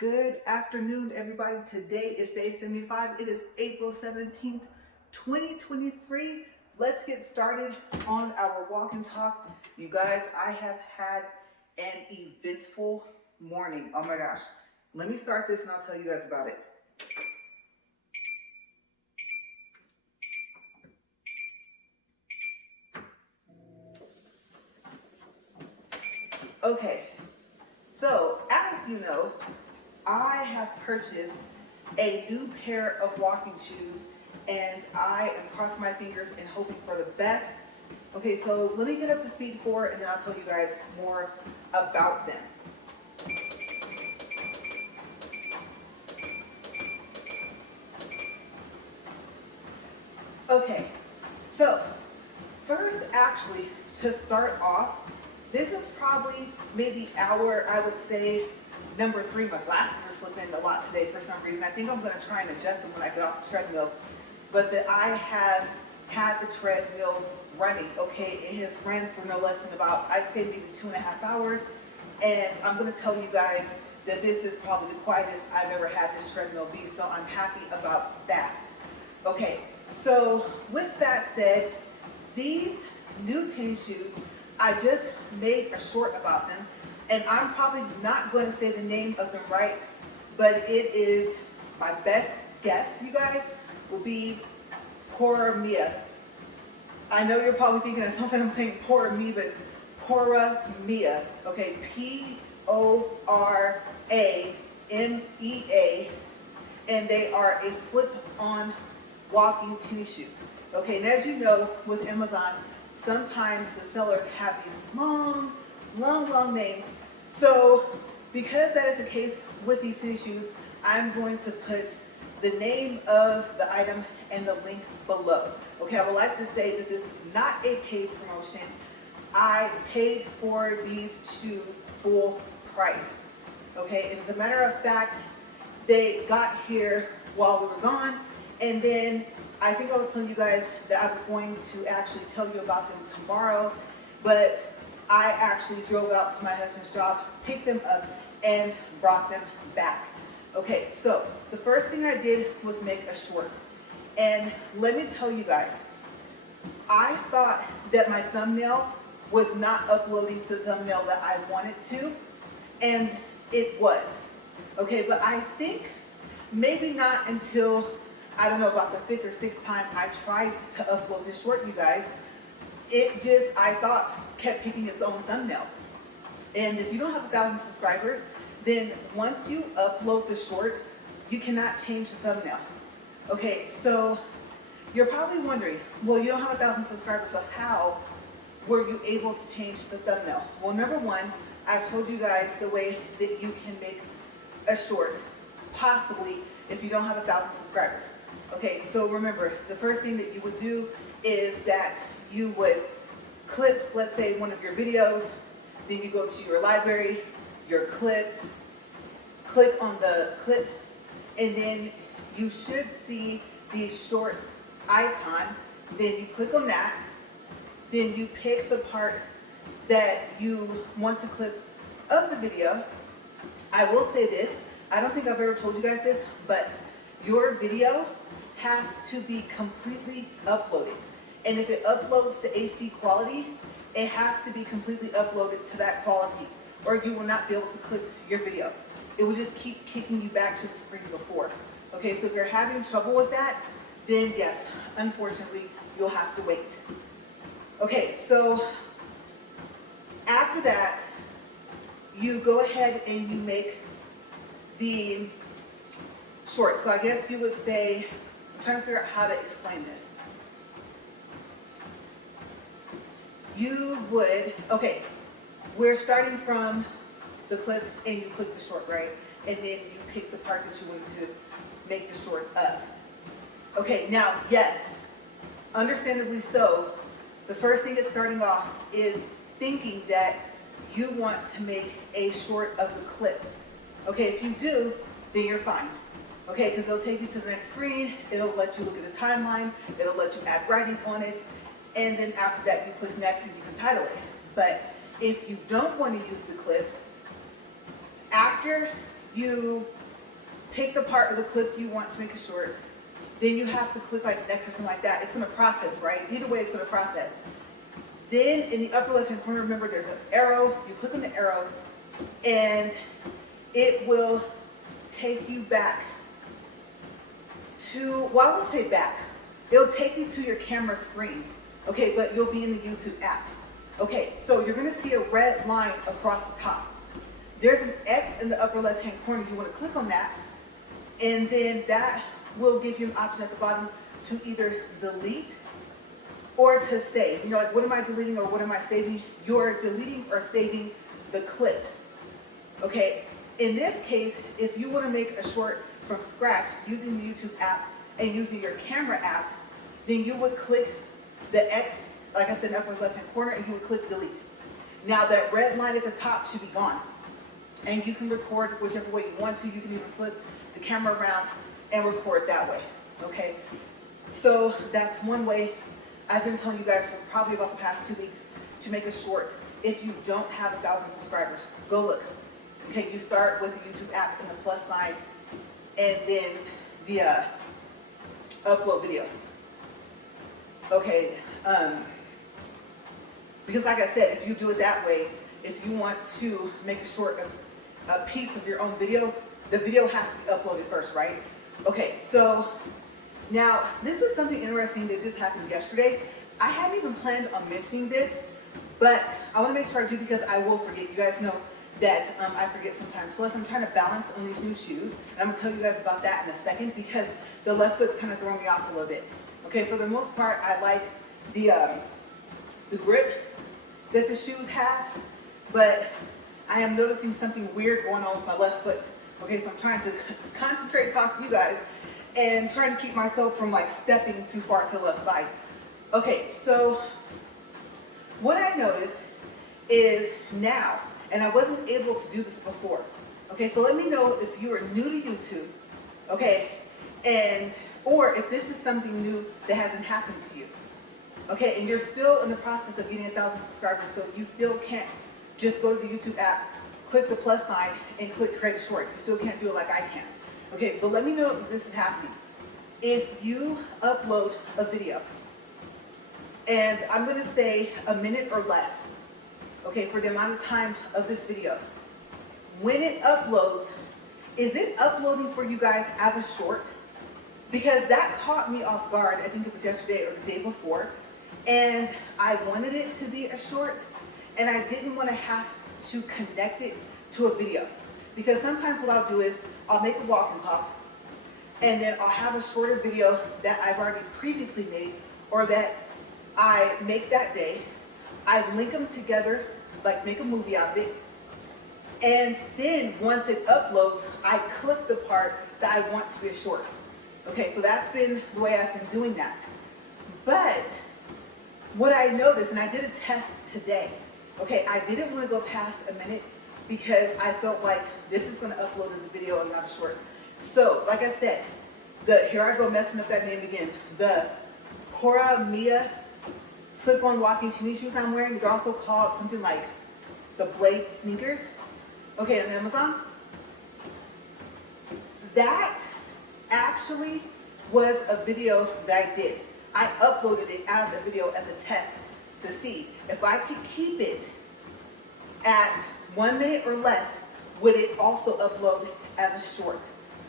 Good afternoon, everybody. Today is day 75. It is April 17th, 2023. Let's get started on our walk and talk. You guys, I have had an eventful morning. Oh my gosh. Let me start this and I'll tell you guys about it. Okay, so as you know, I have purchased a new pair of walking shoes and I am crossing my fingers and hoping for the best. Okay, so let me get up to speed 4 and then I'll tell you guys more about them. Okay, so first actually to start off, this is probably maybe I would say, number 3. My glasses are slipping a lot today for some reason. I think I'm going to try and adjust them when I get off the treadmill. But that I have had the treadmill running, okay? It has ran for no less than about, I'd say maybe 2.5 hours. And I'm going to tell you guys that this is probably the quietest I've ever had this treadmill be. So I'm happy about that. Okay, so with that said, these new tennis shoes, I just made a short about them. And I'm probably not going to say the name of them right, but it is, my best guess, you guys, will be Poramea. I know you're probably thinking it sounds like I'm saying Poramea, but it's Poramea. Okay, Poramea, and they are a slip-on walking tennis shoe. Okay, and as you know, with Amazon, sometimes the sellers have these long names. So because that is the case with these tennis shoes, I'm going to put the name of the item and the link below. Okay, I would like to say that this is not a paid promotion. I paid for these shoes full price. Okay, and as a matter of fact, they got here while we were gone, and then I think I was telling you guys that I was going to actually tell you about them tomorrow, but I actually drove out to my husband's job, picked them up, and brought them back. Okay, so the first thing I did was make a short. And let me tell you guys, I thought that my thumbnail was not uploading to the thumbnail that I wanted to, and it was. Okay, but I think maybe not until, I don't know, about the 5th or 6th time I tried to upload this short, you guys. It just, I thought, kept picking its own thumbnail. And if you don't have 1,000 subscribers, then once you upload the short, you cannot change the thumbnail. Okay, so you're probably wondering, well, you don't have 1,000 subscribers, so how were you able to change the thumbnail? Well, number one, I've told you guys the way that you can make a short, possibly if you don't have 1,000 subscribers. Okay, so remember, the first thing that you would do is that you would clip, let's say, one of your videos, then you go to your library, your clips, click on the clip, and then you should see the short icon. Then you click on that, then you pick the part that you want to clip of the video. I will say this, I don't think I've ever told you guys this, but your video has to be completely uploaded. And if it uploads to HD quality, it has to be completely uploaded to that quality, or you will not be able to clip your video. It will just keep kicking you back to the screen before. Okay, so if you're having trouble with that, then yes, unfortunately, you'll have to wait. Okay, so after that, you go ahead and you make the short. So I guess you would say, I'm trying to figure out how to explain this. You would, okay, we're starting from the clip and you click the short, right? And then you pick the part that you want to make the short of. Okay, now, yes, understandably so, the first thing that's starting off is thinking that you want to make a short of the clip. Okay, if you do, then you're fine. Okay, because they'll take you to the next screen, it'll let you look at the timeline, it'll let you add writing on it, and then after that you click next and you can title it. But if you don't want to use the clip, after you pick the part of the clip you want to make it short, then you have to click like next or something like that. It's going to process, right? Either way, it's going to process. Then in the upper left-hand corner, remember there's an arrow. You click on the arrow, and it will take you back to, well, I won't say back. It'll take you to your camera screen, okay, but you'll be in the YouTube app. Okay, so you're going to see a red line across the top. There's an X in the upper left-hand corner. You want to click on that, and then that will give you an option at the bottom to either delete or to save. You know, like, what am I deleting or what am I saving? You're deleting or saving the clip. Okay, in this case, if you want to make a short from scratch using the YouTube app and using your camera app, then you would click the X, like I said, in the upper left-hand corner, and you would click delete. Now that red line at the top should be gone. And you can record whichever way you want to. You can even flip the camera around and record that way, okay? So that's one way I've been telling you guys for probably about the past 2 weeks to make a short. If you don't have 1,000 subscribers, go look. Okay, you start with the YouTube app and the plus sign, and then the upload video. Okay, because like I said, if you do it that way, if you want to make a short of a piece of your own video, the video has to be uploaded first, right? Okay, so now this is something interesting that just happened yesterday. I hadn't even planned on mentioning this, but I want to make sure I do because I will forget. You guys know that I forget sometimes. Plus, I'm trying to balance on these new shoes, and I'm going to tell you guys about that in a second because the left foot's kind of throwing me off a little bit. Okay, for the most part, I like the grip that the shoes have, but I am noticing something weird going on with my left foot. Okay, so I'm trying to concentrate, talk to you guys, and trying to keep myself from like stepping too far to the left side. Okay, so what I noticed is now, and I wasn't able to do this before. Okay, so let me know if you are new to YouTube, okay, and or if this is something new that hasn't happened to you. Okay, and you're still in the process of getting 1,000 subscribers, so you still can't just go to the YouTube app, click the plus sign, and click create a short. You still can't do it like I can't. Okay, but let me know if this is happening. If you upload a video, and I'm going to say a minute or less, okay, for the amount of time of this video, when it uploads, is it uploading for you guys as a short? Because that caught me off guard. I think it was yesterday or the day before, and I wanted it to be a short, and I didn't want to have to connect it to a video. Because sometimes what I'll do is I'll make a walk and talk, and then I'll have a shorter video that I've already previously made or that I make that day. I link them together, like make a movie out of it, and then once it uploads, I click the part that I want to be a short. Okay, so that's been the way I've been doing that. But what I noticed, and I did a test today, okay, I didn't want to go past a minute because I felt like this is going to upload as a video and not a short. So, like I said, here I go messing up that name again. The Poramea slip-on walking tennis shoes I'm wearing, they're also called something like the Blade sneakers. Okay, on Amazon. That actually was a video that I did. I uploaded it as a video as a test to see if I could keep it at 1 minute or less, would it also upload as a short?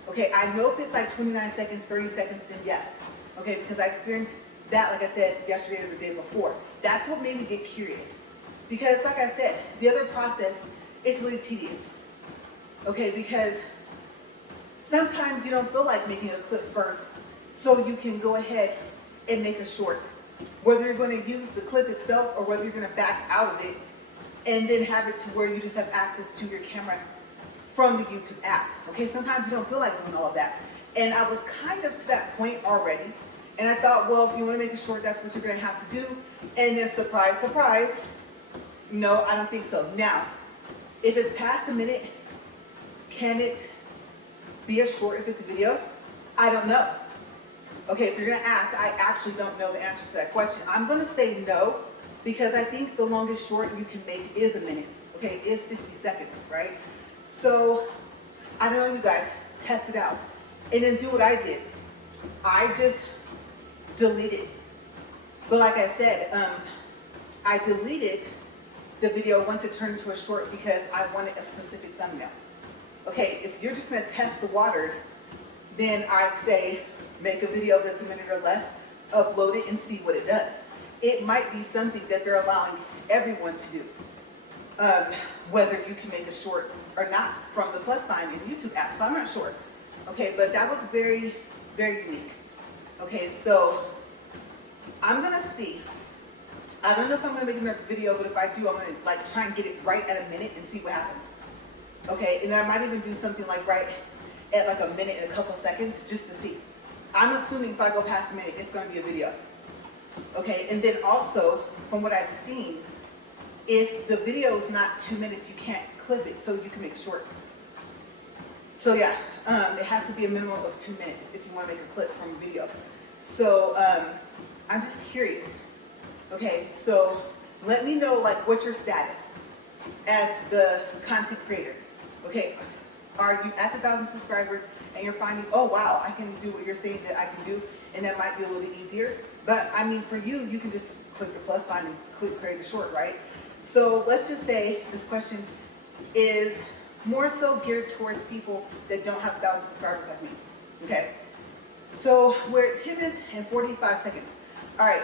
Okay, I know if it's like 29 seconds, 30 seconds, then yes. Okay, because I experienced that, like I said, yesterday or the day before. That's what made me get curious. Because like I said, the other process is really tedious. Okay, because sometimes you don't feel like making a clip first, so you can go ahead and make a short. Whether you're going to use the clip itself or whether you're going to back out of it and then have it to where you just have access to your camera from the YouTube app. Okay, sometimes you don't feel like doing all of that. And I was kind of to that point already. And I thought, well, if you want to make a short, that's what you're going to have to do. And then surprise, surprise, no, I don't think so. Now, if it's past a minute, can it be a short if it's a video? I don't know. Okay, if you're going to ask, I actually don't know the answer to that question. I'm going to say no, because I think the longest short you can make is a minute. Okay, is 60 seconds, right? So I don't know you guys, test it out. And then do what I did. I just deleted. But like I said, I deleted the video once it turned into a short because I wanted a specific thumbnail. Okay, if you're just gonna test the waters, then I'd say make a video that's a minute or less, upload it and see what it does. It might be something that they're allowing everyone to do. Whether you can make a short or not from the plus sign in YouTube app, so I'm not sure. Okay, but that was very, very unique. Okay, so I'm gonna see. I don't know if I'm gonna make another video, but if I do, I'm gonna like try and get it right at a minute and see what happens. Okay, and then I might even do something like right at like a minute and a couple seconds just to see. I'm assuming if I go past a minute, it's gonna be a video. Okay, and then also, from what I've seen, if the video is not 2 minutes, you can't clip it, so you can make it short. So yeah, it has to be a minimum of 2 minutes if you want to make a clip from a video. So I'm just curious. Okay, so let me know like what's your status as the content creator. Okay, are you at the 1,000 subscribers and you're finding, oh wow, I can do what you're saying that I can do, and that might be a little bit easier. But I mean, for you, you can just click the plus sign and click create a short, right? So let's just say this question is more so geared towards people that don't have 1,000 subscribers like me. Okay, so we're at 10 minutes and 45 seconds. All right,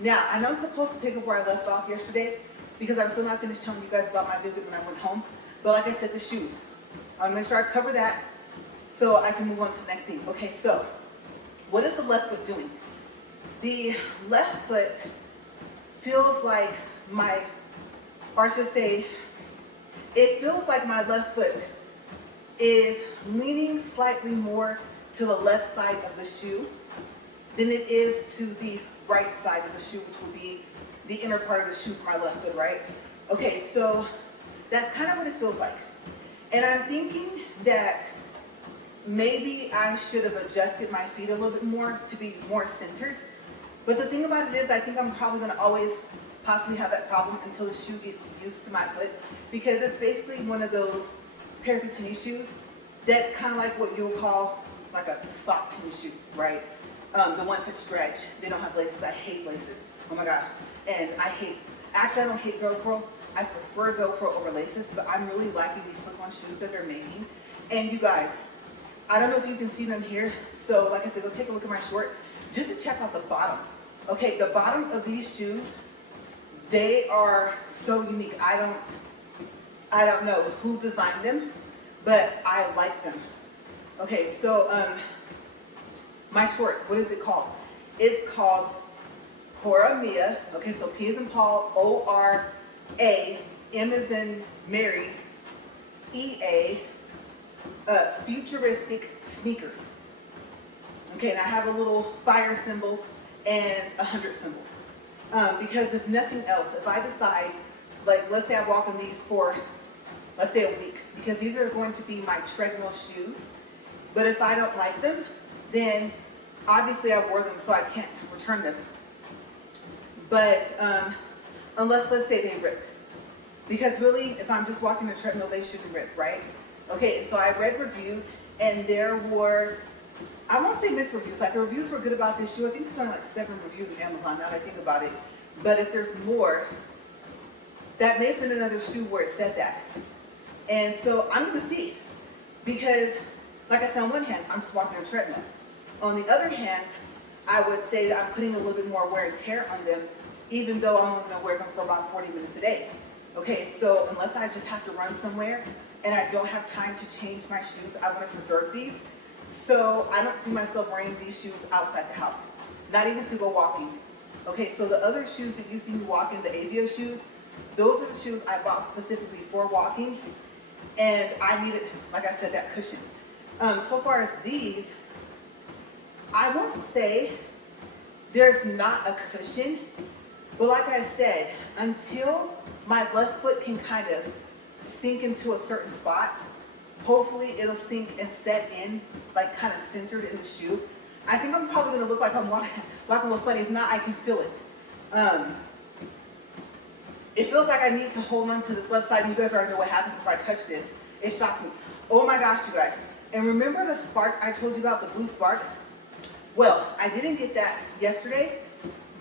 now I know I'm supposed to pick up where I left off yesterday because I'm still not finished telling you guys about my visit when I went home. But like I said, the shoes, I'm gonna make sure I cover that so I can move on to the next thing. Okay, so what is the left foot doing? The left foot feels like my, or I should say, it feels like my left foot is leaning slightly more to the left side of the shoe than it is to the right side of the shoe, which will be the inner part of the shoe for my left foot, right? Okay, so that's kind of what it feels like. And I'm thinking that maybe I should have adjusted my feet a little bit more to be more centered. But the thing about it is, I think I'm probably going to always possibly have that problem until the shoe gets used to my foot, because it's basically one of those pairs of tennis shoes that's kind of like what you'll call like a sock tennis shoe, right? The ones that stretch, they don't have laces. I hate laces. Oh my gosh. And actually I don't hate Velcro. I prefer Velcro over laces, but I'm really liking these slip-on shoes that they're making. And you guys, I don't know if you can see them here. So like I said, go take a look at my short just to check out the bottom. Okay, the bottom of these shoes, they are so unique. I don't know who designed them, but I like them. Okay, so my short, what is it called? It's called Poramea. Okay, so P as in Paul, O-R-A, M as in Mary, E-A, futuristic sneakers. Okay, and I have a little fire symbol and a 100 symbol. Because if nothing else, if I decide, like let's say I walk in these for, let's say a week, because these are going to be my treadmill shoes, but if I don't like them, then obviously I wore them so I can't return them. But unless, let's say they rip. Because really, if I'm just walking the treadmill, they shouldn't rip, right? Okay, and so I read reviews, and there were, I won't say mixed reviews, like the reviews were good about this shoe. I think there's only like 7 reviews on Amazon now that I think about it. But if there's more, that may have been another shoe where it said that. And so I'm gonna see. Because, like I said, on one hand, I'm just walking a treadmill. On the other hand, I would say that I'm putting a little bit more wear and tear on them, even though I'm only gonna wear them for about 40 minutes a day. Okay, so unless I just have to run somewhere and I don't have time to change my shoes, I wanna preserve these. So I don't see myself wearing these shoes outside the house, not even to go walking. Okay, so the other shoes that you see me walking, the Avia shoes, those are the shoes I bought specifically for walking, and I needed, like I said, that cushion. So far as these, I won't say there's not a cushion, but like I said, until my left foot can kind of sink into a certain spot, hopefully it'll sink and set in, like kind of centered in the shoe. I think I'm probably gonna look like I'm walking a little funny. If not, I can feel it. it feels like I need to hold on to this left side. And you guys already know what happens if I touch this. It shocks me. Oh my gosh, you guys. And remember the spark I told you about, the blue spark? Well, I didn't get that yesterday,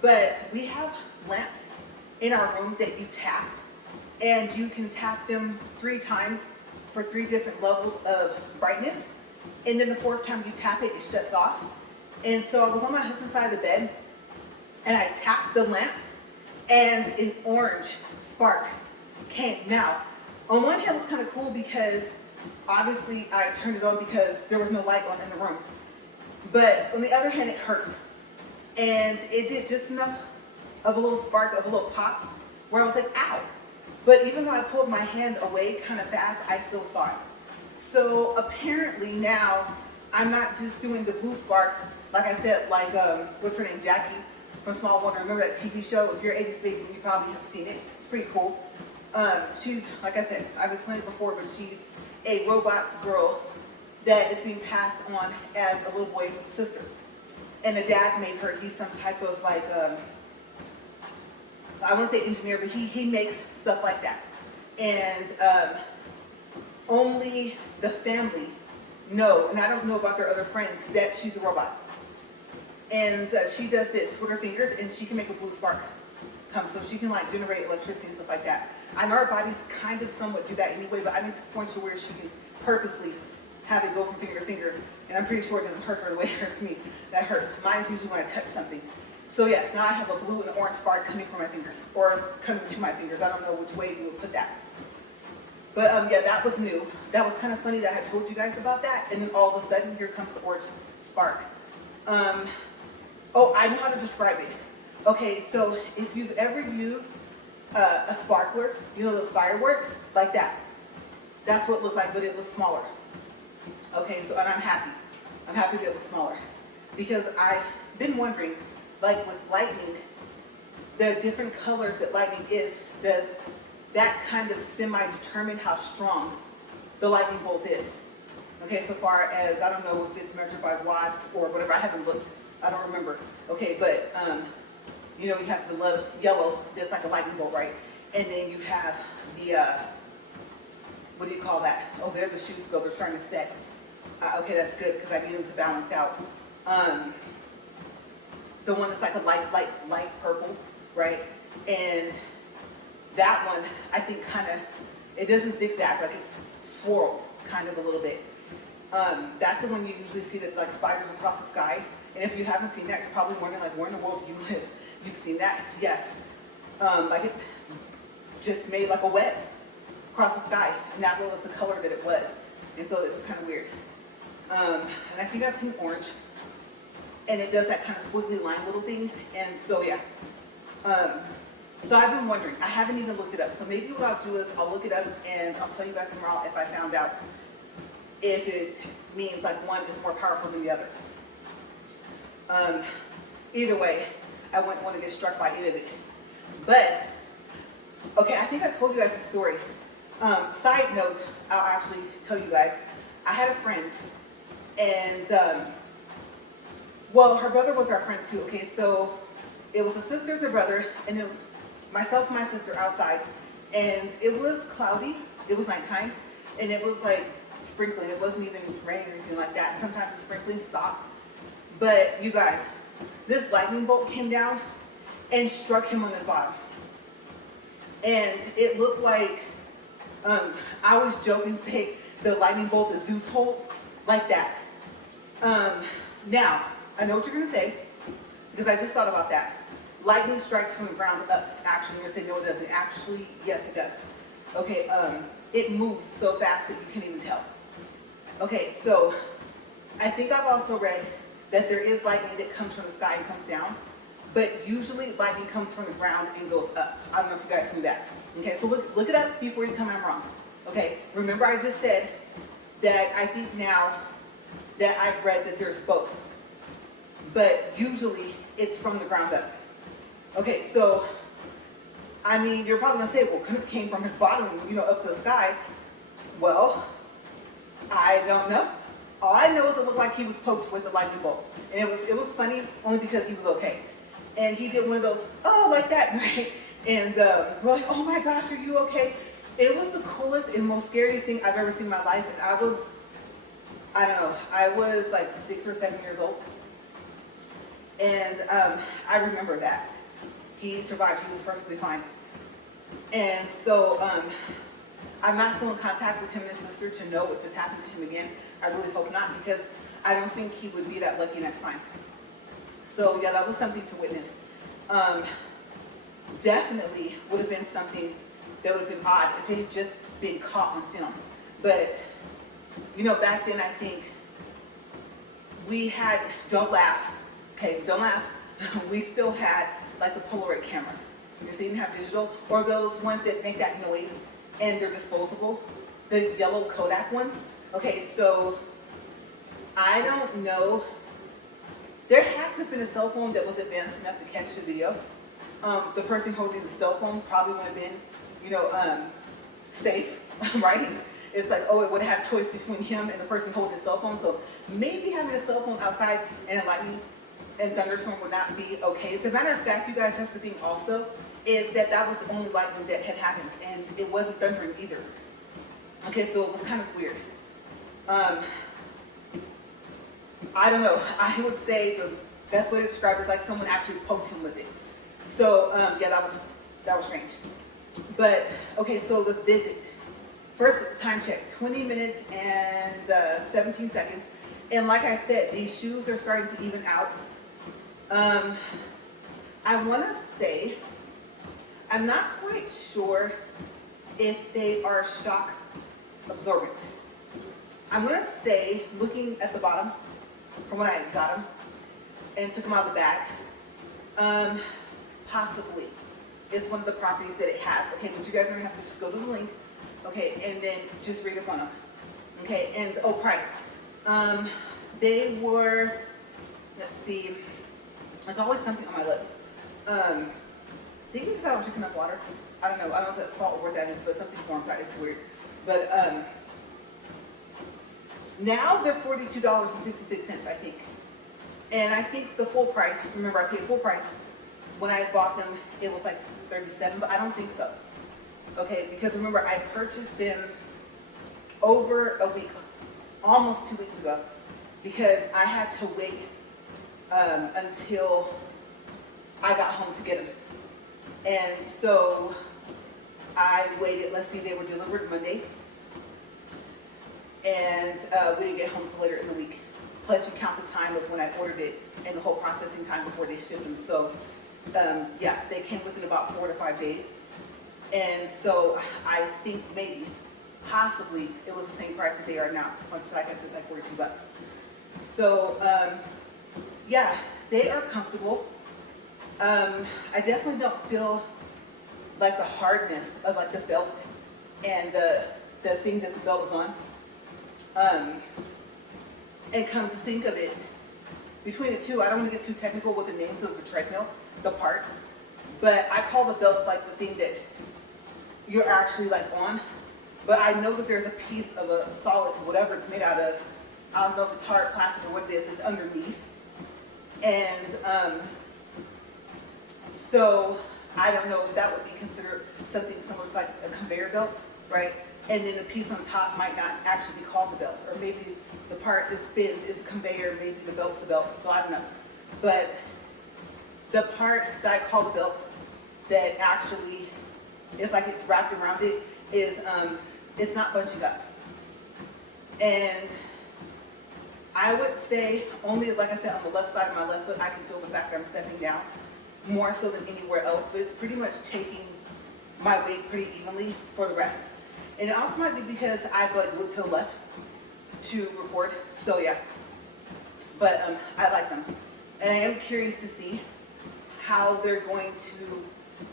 but we have lamps in our room that you tap, and you can tap them 3 times for 3 different levels of brightness. And then the 4th time you tap it, it shuts off. And so I was on my husband's side of the bed, and I tapped the lamp, and an orange spark came. Now, on one hand, it was kind of cool because obviously I turned it on because there was no light on in the room. But on the other hand, it hurt. And it did just enough of a little spark, of a little pop, where I was like, ow. But even though I pulled my hand away kind of fast, I still saw it. So apparently now, I'm not just doing the blue spark, like I said, like, what's her name, Jackie from Small Wonder. Remember that TV show? If you're 80s baby, you probably have seen it. It's pretty cool. She's, like I said, I've explained it before, but she's a robot girl that is being passed on as a little boy's sister. And the dad made her, he's some type of like, I want to say engineer, but he makes stuff like that. And only the family know, and I don't know about their other friends, that she's a robot. And she does this with her fingers, and she can make a blue spark come. So she can like generate electricity and stuff like that. I know our bodies kind of somewhat do that anyway, but I mean to the point to where she can purposely have it go from finger to finger. And I'm pretty sure it doesn't hurt her the way it hurts me. That hurts. Mine is usually when I touch something. So yes, now I have a blue and orange spark coming from my fingers, or coming to my fingers. I don't know which way you would put that. But yeah, that was new. That was kind of funny that I had told you guys about that. And then all of a sudden, here comes the orange spark. Oh, I know how to describe it. Okay, so if you've ever used a sparkler, you know those fireworks, like that. That's what it looked like, but it was smaller. Okay, so, and I'm happy. I'm happy that it was smaller. Because I've been wondering, like with lightning, the different colors that lightning is, does that kind of semi-determine how strong the lightning bolt is? Okay, so far as, I don't know if it's measured by watts or whatever, I haven't looked, I don't remember. Okay, but, you know, you have the yellow, that's like a lightning bolt, right? And then you have the, what do you call that? Oh, there the shoots go, they're starting to set. Okay, that's good, because I need them to balance out. The one that's like a light purple, right? And that one, I think kind of, it doesn't zigzag, like it swirls kind of a little bit. That's the one you usually see that like spiders across the sky. And if you haven't seen that, you're probably wondering like, where in the world do you live? You've seen that? Yes. Like it just made like a web across the sky. And that was the color that it was. And so it was kind of weird. And I think I've seen orange. And it does that kind of squiggly line little thing. And so, yeah. So I've been wondering. I haven't even looked it up. So maybe what I'll do is I'll look it up and I'll tell you guys tomorrow if I found out if it means like one is more powerful than the other. Either way, I wouldn't want to get struck by any of it. But, okay, I think I told you guys the story. Side note, I'll actually tell you guys. I had a friend, and, well, her brother was our friend too, okay? So it was a sister and a brother, and it was myself and my sister outside. And it was cloudy. It was nighttime, and it was like sprinkling. It wasn't even raining or anything like that. And sometimes the sprinkling stopped. But you guys, this lightning bolt came down and struck him on his bottom. And it looked like, I always joke and say the lightning bolt that Zeus holds, like that. Now, I know what you're going to say, because I just thought about that. Lightning strikes from the ground up. Actually, you're going to say, no, it doesn't. Actually, yes, it does. Okay, it moves so fast that you can't even tell. Okay, so I think I've also read that there is lightning that comes from the sky and comes down, but usually lightning comes from the ground and goes up. I don't know if you guys knew that. Okay, so look it up before you tell me I'm wrong. Okay, remember I just said that I think now that I've read that there's both, but usually it's from the ground up. Okay, so, I mean, you're probably going to say, well, could have came from his bottom, you know, up to the sky. Well, I don't know. All I know is it looked like he was poked with a lightning bolt. And it was funny only because he was okay. And he did one of those, oh, like that, right? And we're like, oh my gosh, are you okay? It was the coolest and most scariest thing I've ever seen in my life. And I don't know, I was like 6 or 7 years old. And I remember that. He survived, he was perfectly fine. And so I'm not still in contact with him and his sister to know if this happened to him again. I really hope not, because I don't think he would be that lucky next time. So yeah, that was something to witness. Definitely would have been something that would have been odd if it had just been caught on film. But, you know, back then I think we had, don't laugh, okay, don't laugh. We still had like the Polaroid cameras. You see, you didn't have digital, or those ones that make that noise and they're disposable, the yellow Kodak ones. Okay, so I don't know. There had to have been a cell phone that was advanced enough to catch the video. The person holding the cell phone probably would have been, you know, safe, right? It's like, oh, it would have had a choice between him and the person holding the cell phone. So maybe having a cell phone outside and a lightning and thunderstorm would not be okay. As a matter of fact, you guys, that's the thing also, is that that was the only lightning that had happened, and it wasn't thundering either. Okay, so it was kind of weird. I don't know. I would say the best way to describe it is like someone actually poked him with it. So yeah, that was strange. But okay, so the visit. First time check, 20 minutes and 17 seconds. And like I said, these shoes are starting to even out. I want to say, I'm not quite sure if they are shock absorbent. I'm going to say, looking at the bottom from when I got them and took them out of the bag, possibly is one of the properties that it has. Okay, but you guys are going to have to just go to the link, okay, and then just read up on them. Okay, and oh, price. They were, let's see, there's always something on my lips. I think because I don't drink enough water. I don't know if that's salt or what that is, but something forms out, it's weird. But now they're $42.66, I think. And I think the full price, remember I paid full price. When I bought them, it was like $37, but I don't think so. Okay, because remember I purchased them over a week, almost 2 weeks ago, because I had to wait until I got home to get them. And so I waited, let's see, they were delivered Monday. And we didn't get home till later in the week. Plus you count the time of when I ordered it and the whole processing time before they shipped them. So yeah, they came within about 4 to 5 days. And so I think maybe, possibly, it was the same price that they are now, which like I said, is like 42 bucks. So yeah, they are comfortable. I definitely don't feel like the hardness of like the belt and the thing that the belt was on. And come to think of it, between the two, I don't want to get too technical with the names of the treadmill, the parts, but I call the belt like the thing that you're actually like on. But I know that there's a piece of a solid, whatever it's made out of, I don't know if it's hard plastic or what it is, it's underneath. And so I don't know if that would be considered something similar to like a conveyor belt, right? And then the piece on top might not actually be called the belt, or maybe the part that spins is a conveyor, maybe the belt's the belt, so I don't know. But the part that I call the belt that actually is like it's wrapped around it is, it's not bunching up. And I would say only, like I said, on the left side of my left foot, I can feel the fact that I'm stepping down more so than anywhere else, but it's pretty much taking my weight pretty evenly for the rest. And it also might be because I've like looked to the left to record, so yeah. But I like them. And I am curious to see how they're going to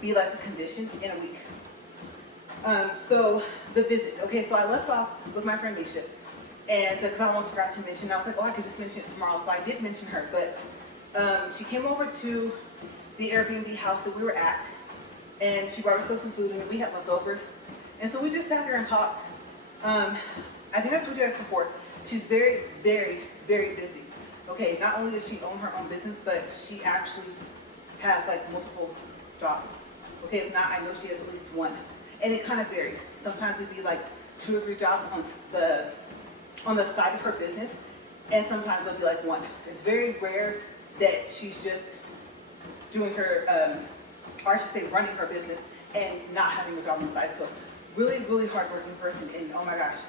be like the condition in a week. So the visit, okay, so I left off with my friend Nisha. And because I almost forgot to mention, I was like, oh, I could just mention it tomorrow. So I did mention her, but she came over to the Airbnb house that we were at, and she brought herself some food, and we had leftovers. And so we just sat there and talked. I think I told you guys before, she's very, very, very busy. Okay, not only does she own her own business, but she actually has like multiple jobs. Okay, if not, I know she has at least one. And it kind of varies. Sometimes it'd be like 2 or 3 jobs on the side of her business, and sometimes it'll be like 1. It's very rare that she's just doing her, or I should say running her business and not having a job on the side. So really, really hardworking person, and oh my gosh.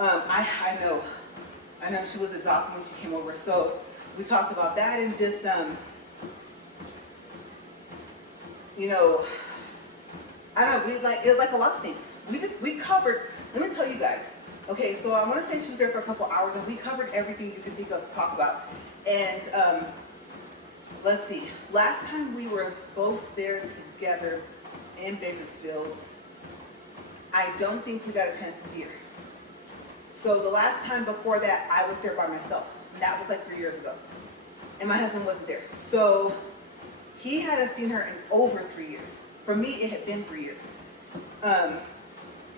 I know she was exhausted when she came over. So we talked about that, and just, you know, I don't know, like a lot of things. We covered, let me tell you guys. Okay, so I want to say she was there for a couple hours, and we covered everything you could think of to talk about. And let's see, last time we were both there together in Bakersfield, I don't think we got a chance to see her. So the last time before that, I was there by myself, and that was like 3 years ago. And my husband wasn't there. So he hadn't seen her in over 3 years. For me, it had been 3 years.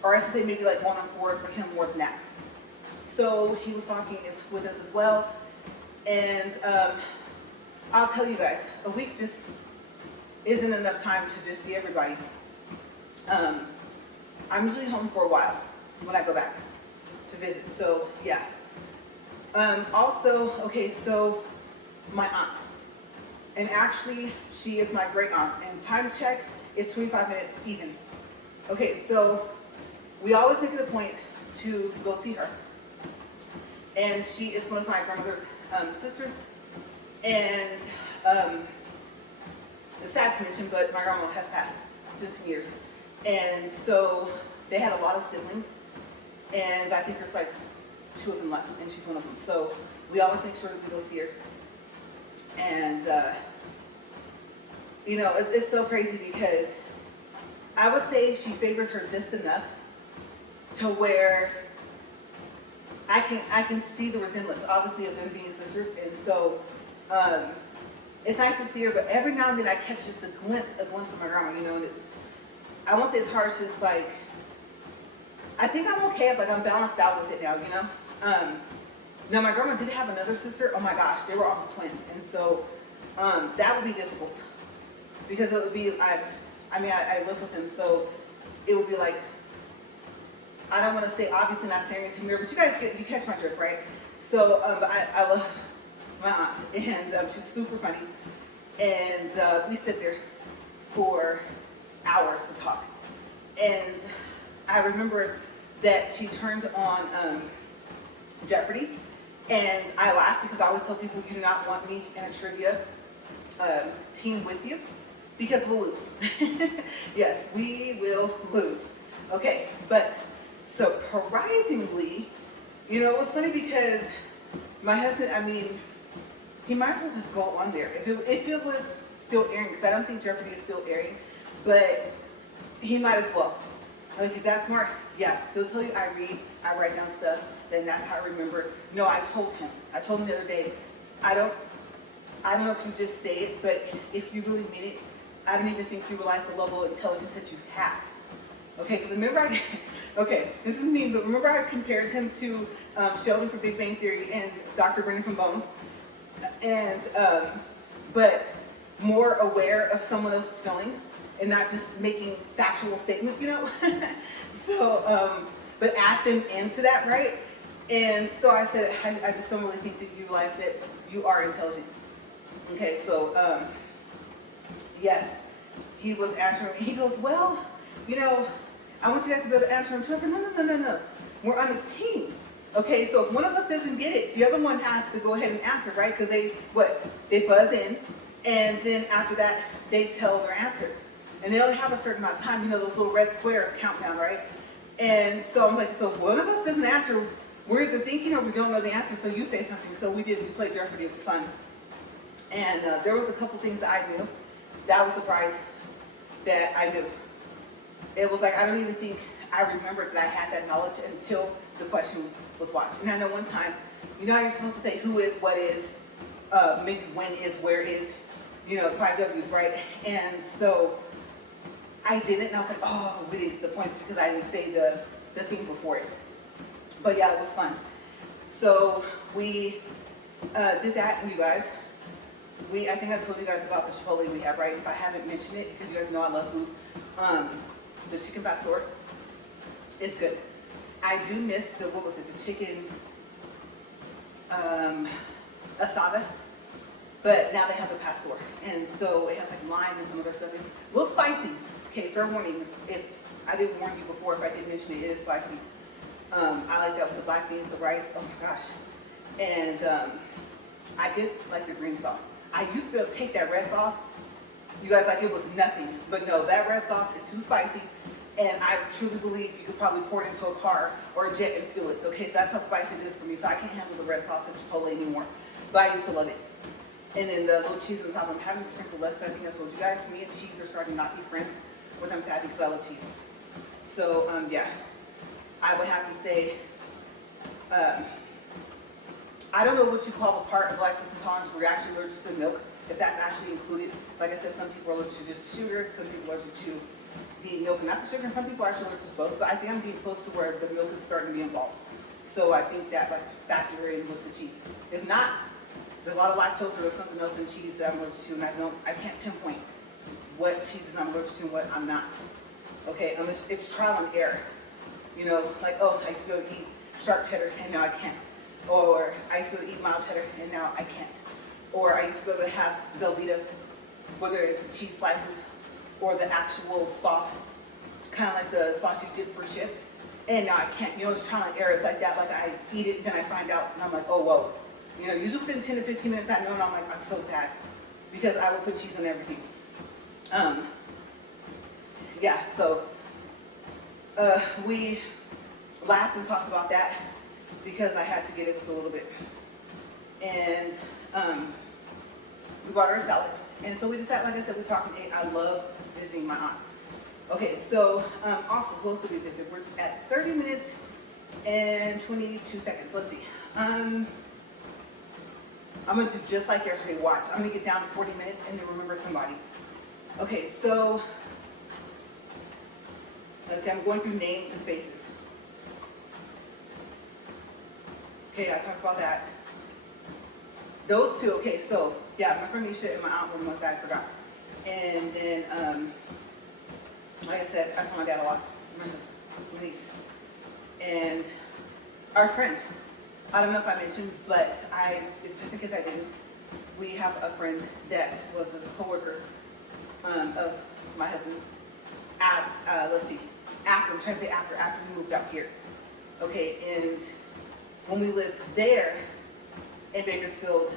Or I should say maybe like 1 or 4, for him more than that. So he was talking with us as well. And I'll tell you guys, a week just isn't enough time to just see everybody. I'm usually home for a while when I go back to visit. So yeah. Also, okay, so my aunt. And actually, she is my great aunt. And time check is 25 minutes even. Okay, so we always make it a point to go see her. And she is one of my grandmother's sisters. And it's sad to mention, but my grandma has passed. It's been some years. And so they had a lot of siblings. And I think there's like 2 of them left, and she's one of them. So we always make sure that we go see her. And, you know, it's so crazy because I would say she favors her just enough to where I can see the resemblance, obviously, of them being sisters. And so it's nice to see her, but every now and then I catch just a glimpse of my grandma, you know, and I won't say it's hard, it's just like, I think I'm okay if like I'm balanced out with it now, you know. Now my grandma did have another sister. Oh my gosh, they were almost twins, and so that would be difficult because it would be I live with him, so it would be like, I don't want to say obviously not staring into the mirror, but you catch my drift, right? So but I love my aunt, and she's super funny, and we sit there for hours to talk, and I remember that she turned on Jeopardy, and I laughed because I always tell people you do not want me in a trivia team with you because we'll lose. Yes, we will lose. Okay, but surprisingly, you know, it was funny because my husband, I mean, he might as well just go on there. If it was still airing, because I don't think Jeopardy is still airing, but he might as well. Like, is that smart? Yeah, he'll tell you I read, I write down stuff, then that's how I remember. No, I told him the other day, I don't know if you just say it, but if you really mean it, I don't even think you realize the level of intelligence that you have. Okay, because remember okay, this is mean, but remember I compared him to Sheldon from Big Bang Theory and Dr. Brennan from Bones? And, but more aware of someone else's feelings and not just making factual statements, you know? So, but add them into that, right? And so I said, I just don't really think that you realize that you are intelligent. Okay, so, yes, he was answering, he goes, well, you know, I want you guys to be able to answer him too. I said, no. We're on a team. Okay, so if one of us doesn't get it, the other one has to go ahead and answer, right? Because they buzz in, and then after that, they tell their answer. And they only have a certain amount of time, you know, those little red squares countdown, right? And so I'm like, so if one of us doesn't answer, we're either thinking or we don't know the answer, so you say something. So we played Jeopardy, it was fun. And there was a couple things that I knew that I was surprised that I knew. It was like, I don't even think I remembered that I had that knowledge until the question was watched. And I know one time, you know how you're supposed to say who is, what is, maybe when is, where is, you know, 5 W's, right? And so I didn't, and I was like, oh, we didn't get the points because I didn't say the thing before it. But yeah, it was fun. So we did that, and you guys, I think I told you guys about the Chipotle we have, right? If I haven't mentioned it, because you guys know I love food, the chicken pastor is good. I do miss the, what was it, the chicken asada, but now they have the pastor, and so it has like lime and some other stuff. It's a little spicy. Okay, fair warning, if I didn't warn you before, if I didn't mention it, it is spicy. I like that with the black beans, the rice, oh my gosh. And I did like the green sauce. I used to be able to take that red sauce. You guys, like, it was nothing. But no, that red sauce is too spicy. And I truly believe you could probably pour it into a car or a jet and fuel it. Okay, so that's how spicy it is for me. So I can't handle the red sauce at Chipotle anymore. But I used to love it. And then the little cheese on top, I'm having to sprinkle less, but I think I told you guys, me and cheese are starting to not be friends, which I'm sad because I love cheese. So, yeah, I would have to say, I don't know what you call the part of lactose intolerance where you're actually allergic to milk, if that's actually included. Like I said, some people are allergic to just the sugar, some people are allergic to the milk and not the sugar, and some people are actually allergic to both, but I think I'm getting close to where the milk is starting to be involved. So I think that like factor in with the cheese. If not, there's a lot of lactose or there's something else in cheese that I'm allergic to, and I can't pinpoint what cheeses I'm allergic to and what I'm not. Okay, it's trial and error. You know, like, oh, I used to be able to eat sharp cheddar and now I can't. Or I used to be able to eat mild cheddar and now I can't. Or I used to be able to have Velveeta, whether it's cheese slices or the actual sauce, kind of like the sauce you dip for chips, and now I can't. You know, it's trial and error. It's like that, like I eat it, then I find out, and I'm like, oh, whoa. You know, usually within 10 to 15 minutes, I know, and I'm like, I'm so sad, because I will put cheese on everything. Yeah, so we laughed and talked about that, because I had to get it with a little bit. And we bought her a salad. And so we decided, like I said, we talked and ate. I love visiting my aunt. Okay, so also, who else did we visit? We're at 30 minutes and 22 seconds. Let's see. I'm going to do just like yesterday, watch. I'm going to get down to 40 minutes and then remember somebody. Okay, so let's see, I'm going through names and faces. Okay, I talked about that. Those two, okay, so, yeah, my friend Misha and my aunt were the ones that I forgot. And then, like I said, I saw my dad a lot, my sister, my niece. And our friend, I don't know if I mentioned, but just in case I didn't, we have a friend that was a coworker of my husband's. Let's see, after we moved out here. Okay, and when we lived there in Bakersfield,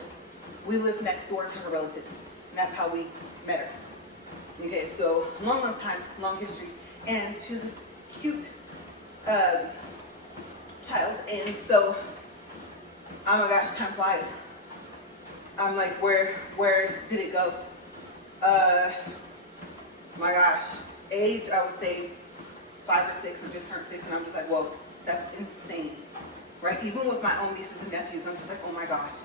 we lived next door to her relatives, and that's how we met her. Okay, so long time, long history, and she was a cute child, and so, oh my gosh, time flies. I'm like, where did it go? My gosh, age, I would say 5 or 6, or just turned 6, and I'm just like, whoa, that's insane, right? Even with my own nieces and nephews, I'm just like, oh my gosh.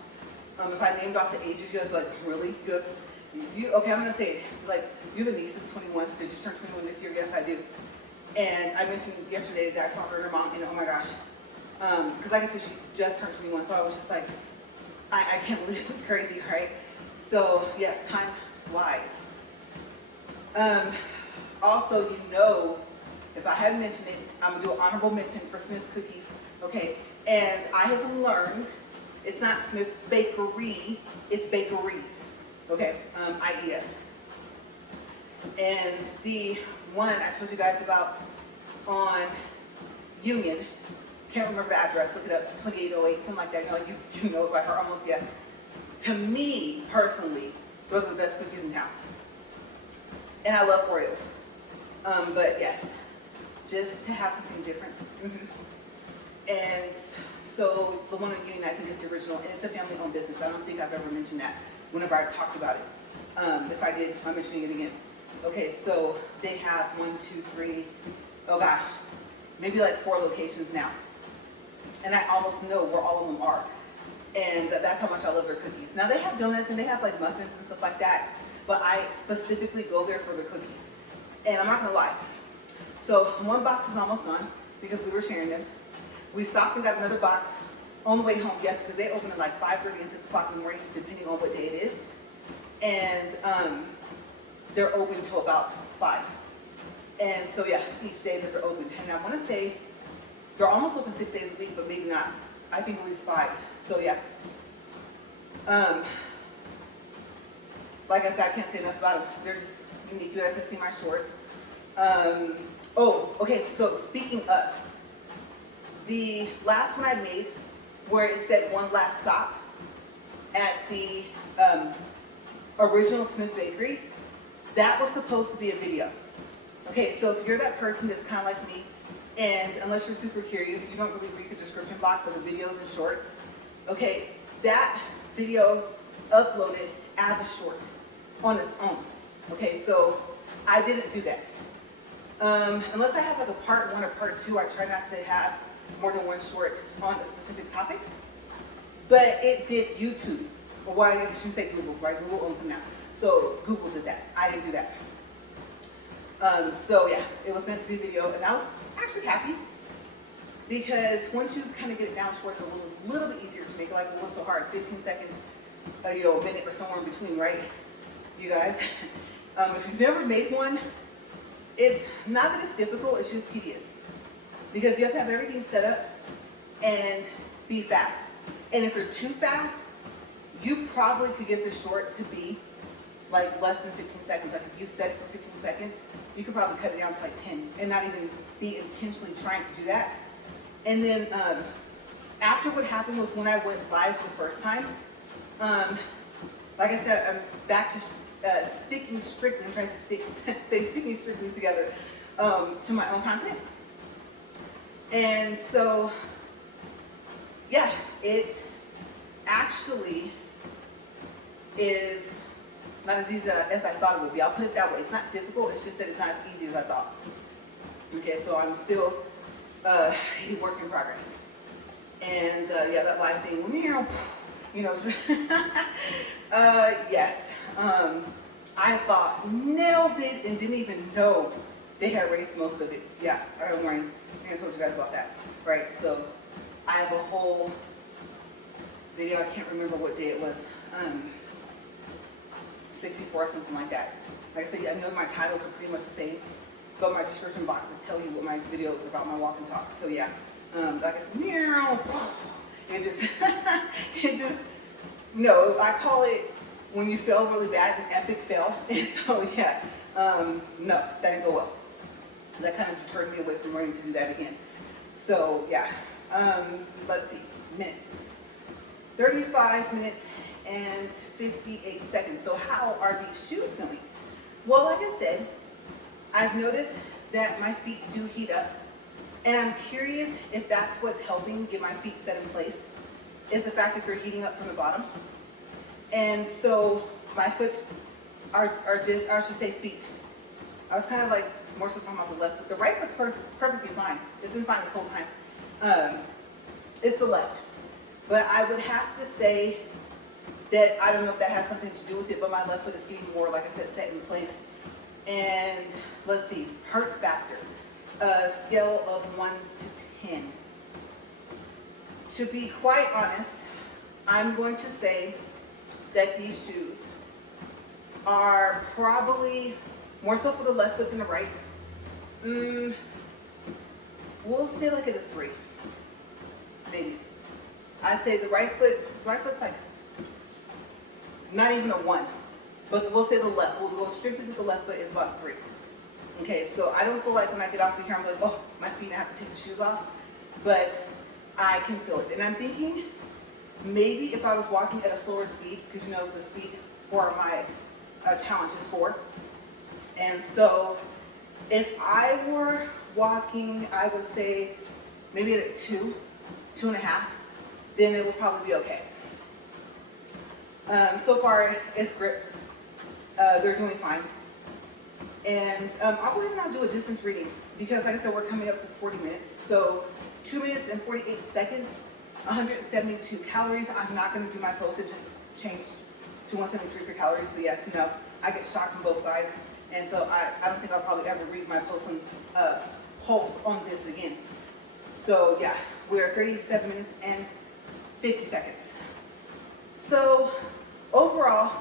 If I named off the ages, you'd be like, really? Okay, I'm gonna say it. Like, you have a niece that's 21. Did you turn 21 this year? Yes, I do. And I mentioned yesterday that I saw her and her mom, and oh my gosh. Because like I said, she just turned 21, so I was just like, I can't believe this is crazy, right? So, yes, time flies. Also, you know, if I haven't mentioned it, I'm going to do an honorable mention for Smith's Cookies, okay? And I have learned, it's not Smith Bakery, it's Bakeries, okay? IES. And the one I told you guys about on Union, can't remember the address, look it up, 2808, something like that. Like you know it by heart, almost, yes. To me, personally, those are the best cookies in town. And I love Oreos. But yes, just to have something different. And so the one on Union, I think is the original, and it's a family-owned business. I don't think I've ever mentioned that whenever I talked about it. If I did, I'm mentioning it again. Okay, so they have 1, 2, 3, oh gosh, maybe like 4 locations now. And I almost know where all of them are. And that's how much I love their cookies. Now they have donuts and they have like muffins and stuff like that, but I specifically go there for their cookies. And I'm not gonna lie. So one box is almost gone because we were sharing them. We stopped and got another box on the way home, yes, because they open at like 5:30 and 6 o'clock in the morning, depending on what day it is. and they're open till about 5. And so yeah, each day that they're open. And I want to say they're almost open 6 days a week, but maybe not. I think at least 5. So yeah. Like I said, I can't say enough about them. They're just unique. You guys have seen my shorts. Oh, okay, so speaking of, the last one I made where it said one last stop at the original Smith's Bakery, that was supposed to be a video. Okay, so if you're that person that's kind of like me, and unless you're super curious, you don't really read the description box of the videos and shorts, okay, that video uploaded as a short on its own. Okay, so I didn't do that. Unless I have like a part 1 or part 2, I try not to have more than one short on a specific topic. But it did YouTube. Or why I shouldn't say Google, right? Google owns them now. So Google did that. I didn't do that. So yeah, it was meant to be a video, and I was actually happy because once you kind of get it down short, it's a little bit easier to make. Like, it was so hard, 15 seconds, a minute or somewhere in between, right? You guys, if you've never made one, it's not that it's difficult, it's just tedious because you have to have everything set up and be fast. And if you're too fast, you probably could get the short to be like less than 15 seconds. Like if you set it for 15 seconds, you could probably cut it down to like 10 and not even be intentionally trying to do that. And then after what happened was when I went live the first time, like I said, I'm back to sticking strictly, I'm trying to say sticking strictly together to my own content. And so, yeah, it actually is not as easy as I thought it would be. I'll put it that way. It's not difficult, it's just that it's not as easy as I thought. Okay, so I'm still a work in progress. And yeah, that live thing, yes. I thought nailed it and didn't even know they had erased most of it. Yeah, I told you guys about that, right? So I have a whole video, I can't remember what day it was, 64, something like that. Like I said, I know my titles are pretty much the same, but my description boxes tell you what my video is about, my walk and talk. So yeah, like I said, it just, no, I call it when you fail really bad, an epic fail. And so yeah, no, that didn't go well. That kind of deterred me away from wanting to do that again. So yeah, let's see, minutes. 35 minutes and 58 seconds. So how are these shoes going? Well, like I said, I've noticed that my feet do heat up, and I'm curious if that's what's helping get my feet set in place, is the fact that they're heating up from the bottom. And so my foot are just, I should say feet. I was kind of like more so talking about the left foot. The right foot's perfectly fine. It's been fine this whole time. It's the left. But I would have to say that I don't know if that has something to do with it, but my left foot is getting more, like I said, set in place. And let's see, hurt factor, scale of 1 to 10. To be quite honest, I'm going to say that these shoes are probably more so for the left foot than the right. We'll say like at a 3, maybe. I'd say the right foot's like not even a 1, but we'll say the left. We'll go strictly with the left foot is about a 3. Okay, so I don't feel like when I get off of here, I'm like, oh, my feet, I have to take the shoes off, but I can feel it. And I'm thinking maybe if I was walking at a slower speed, because you know the speed for my challenge is 4. And so if I were walking, I would say maybe at a 2, 2.5, then it would probably be okay. So far, it's grip. They're doing fine. And I'll go ahead and I'll do a distance reading because, like I said, we're coming up to 40 minutes. So 2 minutes and 48 seconds, 172 calories. I'm not going to do my post. It just changed to 173 for calories. But yes, no, I get shocked on both sides. And so I don't think I'll probably ever read my post on this again. So yeah, we're 37 minutes and 50 seconds. So overall,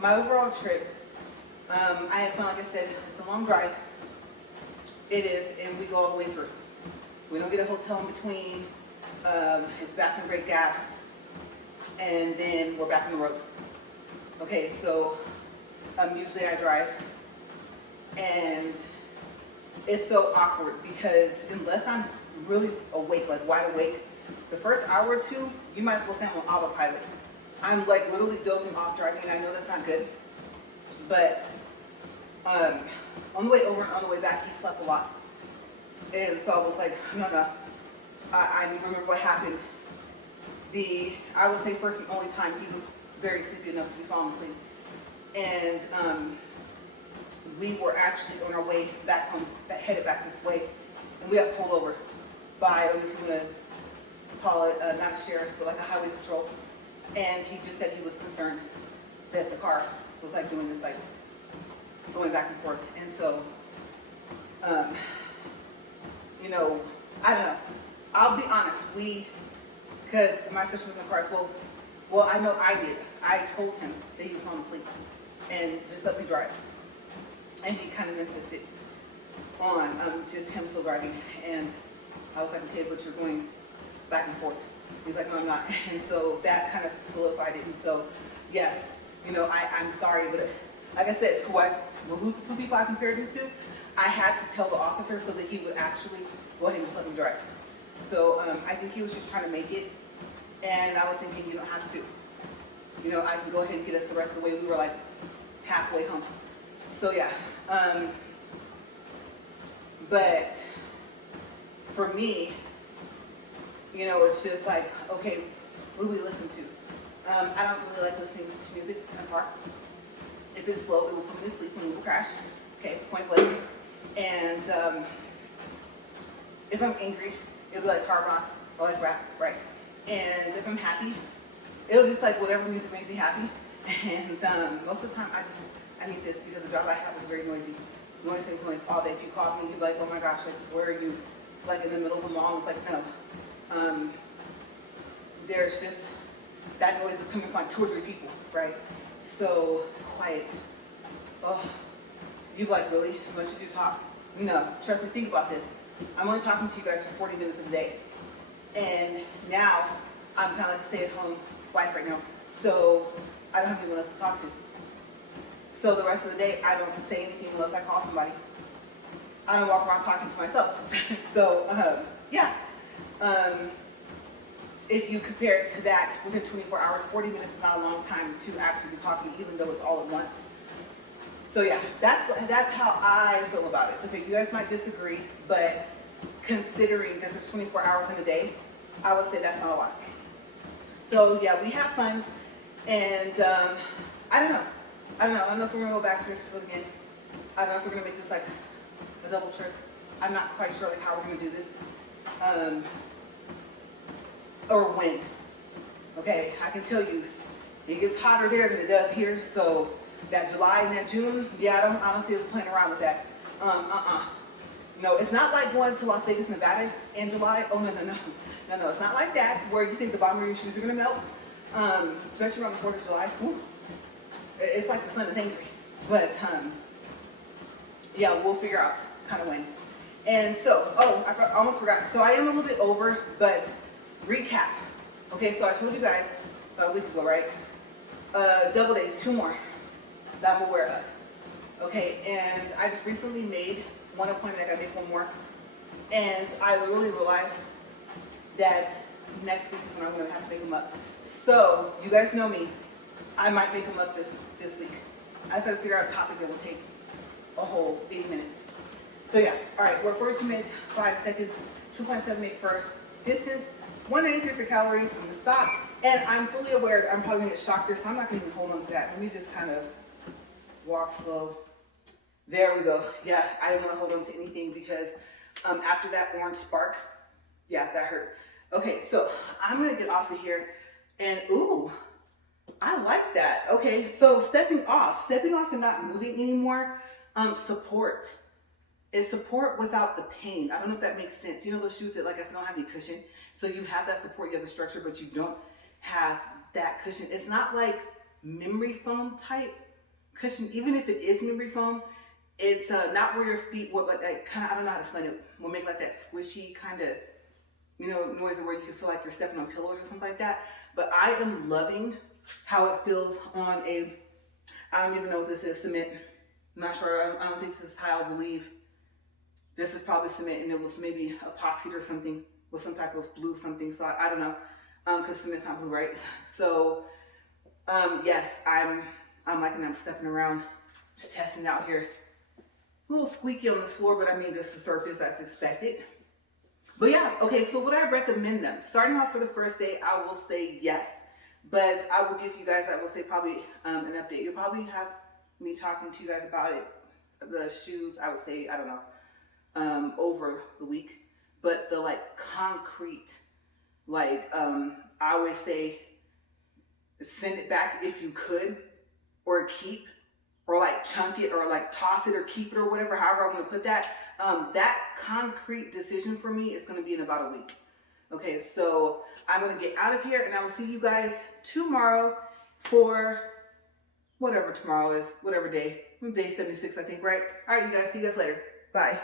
my overall trip, I had fun. Like I said, it's a long drive. It is, and we go all the way through. We don't get a hotel in between. It's bathroom break gas, and then we're back on the road. Okay, so usually I drive, and it's so awkward because unless I'm really awake, like wide awake, the first hour or two, you might as well stand on autopilot. I'm like literally dozing off driving. I know that's not good, but on the way over and on the way back, he slept a lot. And so I was like, no. I remember what happened. I would say first and only time he was very sleepy enough to be falling asleep. And we were actually on our way back home, headed back this way, and we got pulled over by, I don't know if you want to call it, not a sheriff, but like a highway patrol. And he just said he was concerned that the car was like doing this, like going back and forth. And so, you know, I don't know. I'll be honest, because my sister was in the car as well, I know I did. I told him that he was falling asleep and just let me drive. And he kind of insisted on just him still driving. And I was like, okay, but you're going back and forth. He's like, no, I'm not. And so that kind of solidified it. And so, yes, you know, I'm sorry, but like I said, who's the two people I compared him to? I had to tell the officer so that he would actually go ahead and just let me drive. So I think he was just trying to make it. And I was thinking, you don't have to. You know, I can go ahead and get us the rest of the way. We were like halfway home. So yeah. But for me, you know, it's just like, okay, what do we listen to? I don't really like listening to music in the car. If it's slow, it will put me to sleep and we will crash. Okay, point blank. And if I'm angry, it'll be like hard rock or like rap, right? And if I'm happy, it'll just like whatever music makes me happy. And most of the time, I need this because the job I have is very noisy. Noise all day. If you call me, you'd be like, oh my gosh, like where are you? Like in the middle of the mall. It's like, no. There's just, that noise is coming from 2 or 3 people, right? So quiet. Oh, you like, really? As much as you talk? No, trust me, think about this. I'm only talking to you guys for 40 minutes a day. And now I'm kind of like a stay-at-home wife right now. So I don't have anyone else to talk to. So the rest of the day, I don't say anything unless I call somebody. I don't walk around talking to myself. So, yeah. If you compare it to that, within 24 hours, 40 minutes is not a long time to actually be talking, even though it's all at once. So yeah, that's how I feel about it. So okay, you guys might disagree, but considering that there's 24 hours in a day, I would say that's not a lot. So yeah, we have fun, and I don't know if we're gonna go back to Bakersfield again. I don't know if we're gonna make this like a double trip. I'm not quite sure like how we're gonna do this, or when. Okay, I can tell you, it gets hotter there than it does here. So that July and that June, yeah, I don't see us playing around with that. No, it's not like going to Las Vegas, Nevada in July. Oh, no, it's not like that where you think the bottom of your shoes are gonna melt, especially around the 4th of July. Ooh. It's like the sun is angry. But yeah, we'll figure out kind of when. And so, I almost forgot. So I am a little bit over, but recap. Okay, so I told you guys about a week ago, right? Double days, 2 more that I'm aware of. Okay, and I just recently made one appointment. I gotta make 1 more. And I literally realized that next week is when I'm gonna have to make them up. So, you guys know me. I might make them up this week. I just gotta figure out a topic that will take a whole 8 minutes. So yeah, all right, we're 42 minutes, 5 seconds, 2.78 for distance, 193 for calories. I'm gonna stop, and I'm fully aware that I'm probably gonna get shocked there, so I'm not gonna even hold on to that. Let me just kind of walk slow. There we go. Yeah, I didn't want to hold on to anything because after that orange spark, yeah, that hurt. Okay, so I'm gonna get off of here, and ooh, I like that. Okay, so stepping off and not moving anymore. Support. It's support without the pain. I don't know if that makes sense. You know those shoes that, like I said, don't have any cushion. So you have that support, you have the structure, but you don't have that cushion. It's not like memory foam type. cushion, even if it is memory foam, it's not where your feet would like that kind of, I don't know how to explain it, will make like that squishy kind of, you know, noise where you can feel like you're stepping on pillows or something like that. But I am loving how it feels on a, I don't even know what this is, cement. I'm not sure. I don't think this is tile, I believe. This is probably cement, and it was maybe epoxied or something with some type of blue something. So I don't know, because cement's not blue, right? So yes, I'm liking, I'm stepping around, just testing it out here. A little squeaky on this floor, but I mean, this is the surface that's expected. But yeah, okay, so would I recommend them? Starting off for the first day, I will say yes. But I will give you guys, I will say probably an update. You'll probably have me talking to you guys about it. The shoes, I would say, I don't know, over the week. But the like concrete, like I always say, send it back if you could, or keep, or like chunk it, or like toss it, or keep it, or whatever, however I'm gonna put that. That concrete decision for me is gonna be in about a week. Okay, so I'm gonna get out of here, and I will see you guys tomorrow for whatever tomorrow is, whatever day. Day 76, I think, right? All right, you guys, see you guys later. Bye.